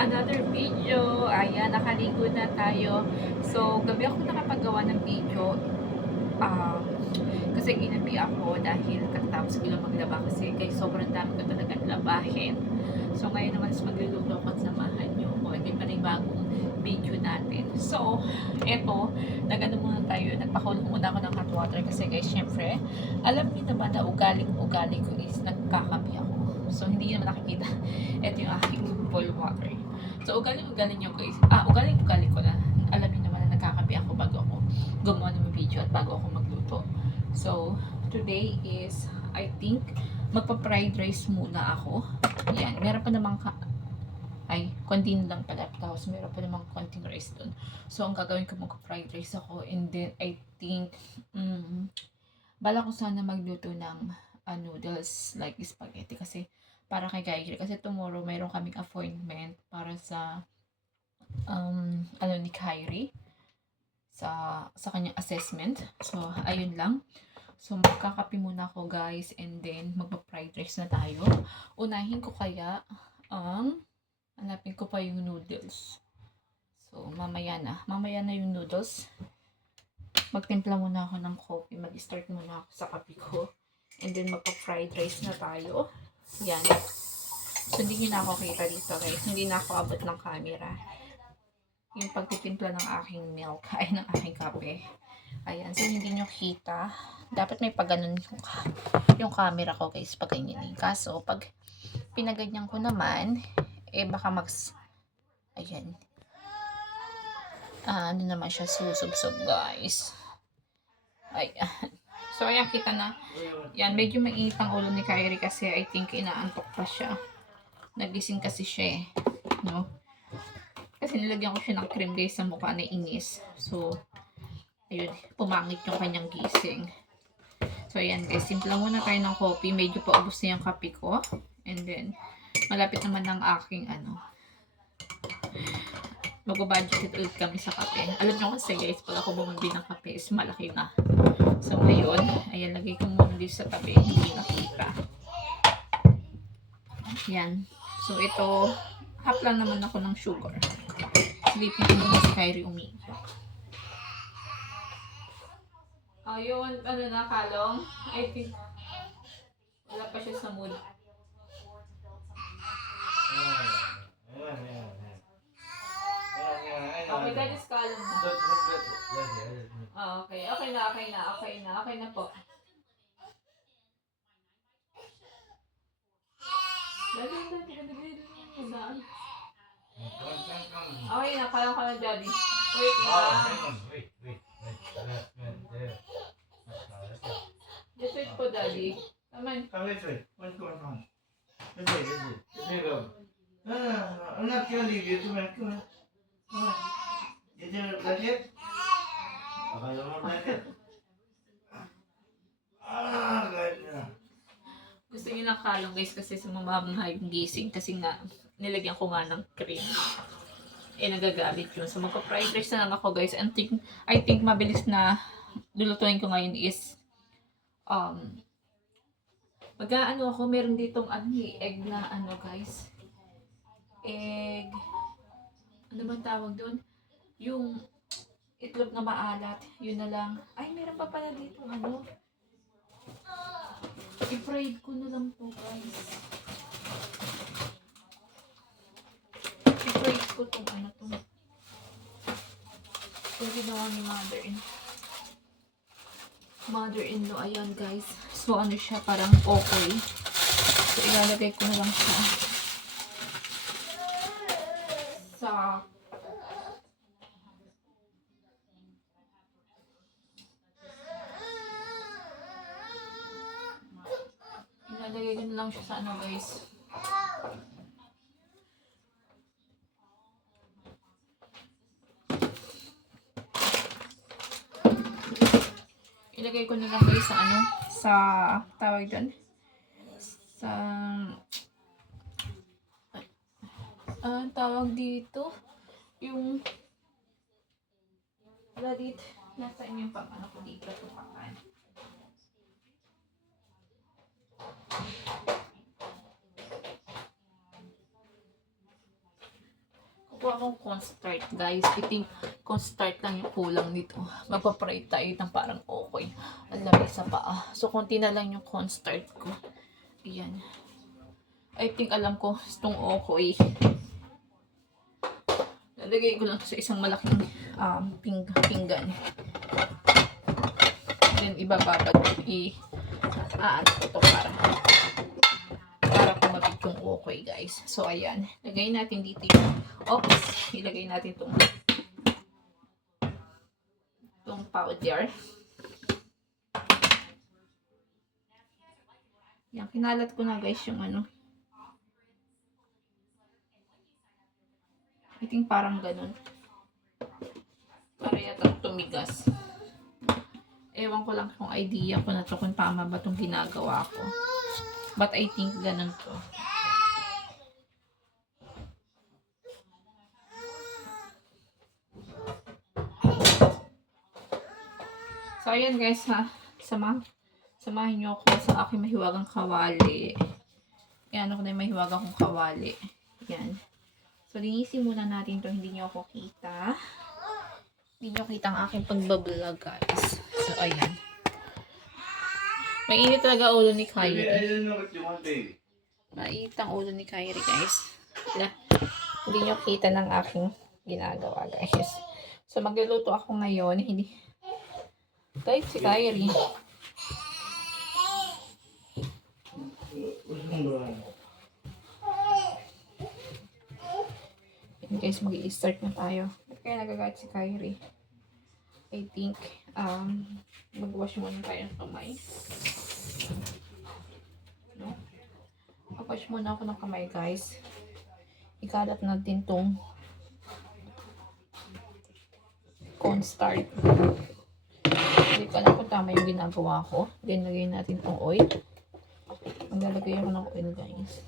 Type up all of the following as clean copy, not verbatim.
another video. Ayan, nakaligo na tayo. So, gabi ako nakapagawa ng video. Um, kasi ginabi ako dahil katapos ko lang maglaba kasi guys, sobrang dami ko talaga labahin. So, ngayon naman magluluto ako at samahan nyo. O, ito pa na yung bagong video natin. So, eto, nagano muna tayo. Nagpakulong muna ako ng hot water kasi guys, syempre, alam niyo naman na ugali ko is nagkakapi ako. So, hindi naman nakikita. Ito yung aking boil water. So, ugali nyo guys. Ugali ko na. Alam niyo naman na nagkakapi ako bago ako gumawa ng video at bago ako magluto. So, today is, I think, magpa-fried rice muna ako. Yan. Meron pa namang konti lang pala. Tapos, meron pa namang konting rice dun. So, ang gagawin ko, magpa-fried rice ako. And then, I think, bala ko sana magluto ng noodles like spaghetti kasi para kay Kyrie kasi tomorrow mayroon kaming appointment para sa ni Kyrie sa kanyang assessment. So ayun lang. So magkakape muna ako guys and then magpa-fried rice na tayo. Unahin ko kaya hanapin ko pa yung noodles. So mamaya na yung noodles. Magtimpla muna ako ng coffee. Mag-start muna ako sa kape ko. And then magpa-fried rice na tayo. Yan. So, hindi nyo na ako kita dito guys. Hindi na ako abot ng camera. Yung pagtitimpla ng aking milk, ay ng aking kape. Ayan. So, hindi nyo kita. Dapat may pagganon yung camera ko guys. Pag ganyan. Kaso, pag pinaganyan ko naman, baka ayan. Ano naman siya, susubsob guys. Ayan. So, ayan, kita na. Yan, medyo mainit ang ulo ni Kyrie kasi I think inaantok pa siya. Nagising kasi siya eh. No? Kasi nilagyan ko siya ng cream guys sa mukha na inis. So, ayun, pumangit yung kanyang gising. So, ayan guys, simple muna tayo ng coffee. Medyo paubos na yung kape ko. And then, malapit naman ng aking mag-budget ulit kami sa kape. Alam nyo kasi guys, pag ako bumibili ng kape is malaki na. So, ngayon, ayan, lagay ko muna dito sa tabi. Hindi nakita. Yan. So, ito, half lang naman ako ng sugar. Silipin ko muna si Kyrie umiiyak. Ayun, na, kalong? I think, wala pa siya sa mood. Okay, that is kalong. Okay. Okay na po. Okay na, kalong ka na, Daddy. Wait lang. Just wait po, Daddy. Come on. Wait. What's going on? Let's go. No. I'm not killing you. Come on. Did you blanket? Okay, no more blanket. God. Gusto niyo ng kalong guys kasi sumamamangha yung gising kasi nga nilagyan ko nga ng cream. Nagagalit yun. So magpa-fried rice na lang ako guys. And I think mabilis na lulutuin ko ngayon is ako, meron ditong egg na guys. Egg, ano bang tawag doon? Yung itlog na maalat, yun na lang. Ay, meron pa pala dito i-fried ko na lang po guys. I-fried ko itong itong ginawa ni mother-in-law. Ayan guys. So siya, parang okay. So ilalagay ko na lang siya sa guys. Ilagay ko na lang guys sa tawag doon sa tawag dito yung wala dito nasa inyo yung pang ko dito tupakan. nagawa akong cornstarch, guys. I think cornstarch lang yung kulang nito. Magpa-fry tayo ng parang okay. Ang lamig sa paa. So, konti na lang yung cornstarch ko. Ayan. I think alam ko itong okay. Lalagay ko lang sa isang malaking pinggan. Then, ibababad. Ano ko to para kumapit yung okay, guys. So, ayan. Lagay natin dito yung, ilagay natin itong powder. Yan, kinalat ko na, guys, yung ano. I think parang ganun. Para yata tumigas. Ewan ko lang kung idea ko na to kung tama ba itong ginagawa ko. But I think ganun to. So, ayan guys ha. Samahin nyo ako sa aking mahiwagang kawali. Yan, ako na yung mahiwagang kong kawali. Yan. So, linisin muna natin to. Hindi nyo ako kita. Hindi nyo kita ang aking pagbablog, guys. So, ayan. Mainit talaga ulo ni Kyrie. Mainit ang ulo ni Kyrie, guys. Hindi nyo kita ng aking ginagawa, guys. So, magluluto ako ngayon. Kahit si Kyrie. Guys, mag-i-start na tayo. Ba't kaya nagagalit si Kyrie? I think, mag-wash muna tayo ng kamay. No? Mag-wash muna ako ng kamay, guys. Ikalat natin tong cornstarch. Hindi ko alam kung tama yung ginagawa ko. Then, lagay natin tong oil. Maglalagay ako ng oil, guys.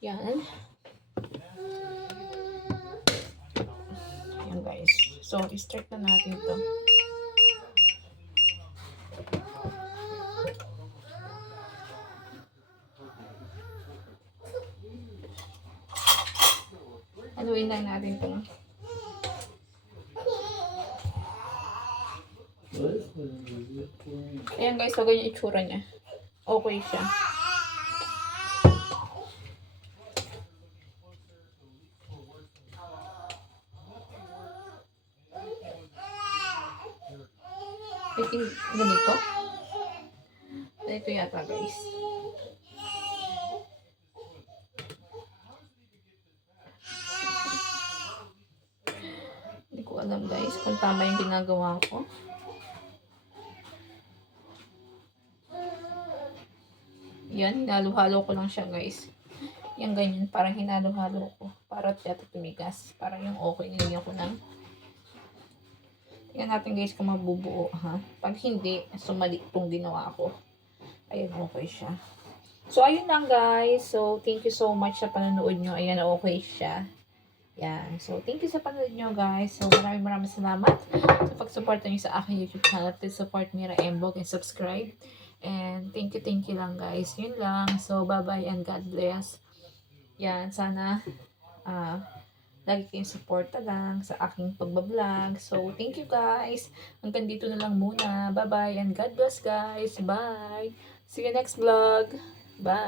Yan. Yan, guys. So, i-start na natin to. Haluin lang natin to. Ayan guys, so ganyan itsura niya. Okay siya. I think ganito. Ganito yata, guys. Hindi ko alam, guys, kung tama yung ginagawa ko. Yan, hinalo-halo ko lang siya, guys. Yan, ganyan. Parang hinalo-halo ko. Para yata tumigas. Parang yung okay, nilagyan ko ng. Tingnan natin, guys, kung mabubuo, ha? Pag hindi, sumali itong ginawa ko. Ayan, okay siya. So, ayun lang, guys. So, thank you so much sa panonood nyo. Ayan, okay siya. Yan. So, thank you sa panonood nyo, guys. So, maraming salamat sa pag-support nyo sa aking YouTube channel. Please support Mira Embog and subscribe. And thank you lang, guys. Yun lang. So, bye-bye and God bless. Yan, sana lagi kayong suporta lang sa aking pagbablog. So, thank you, guys. Hanggang dito na lang muna. Bye-bye and God bless, guys. Bye. See you next vlog. Bye.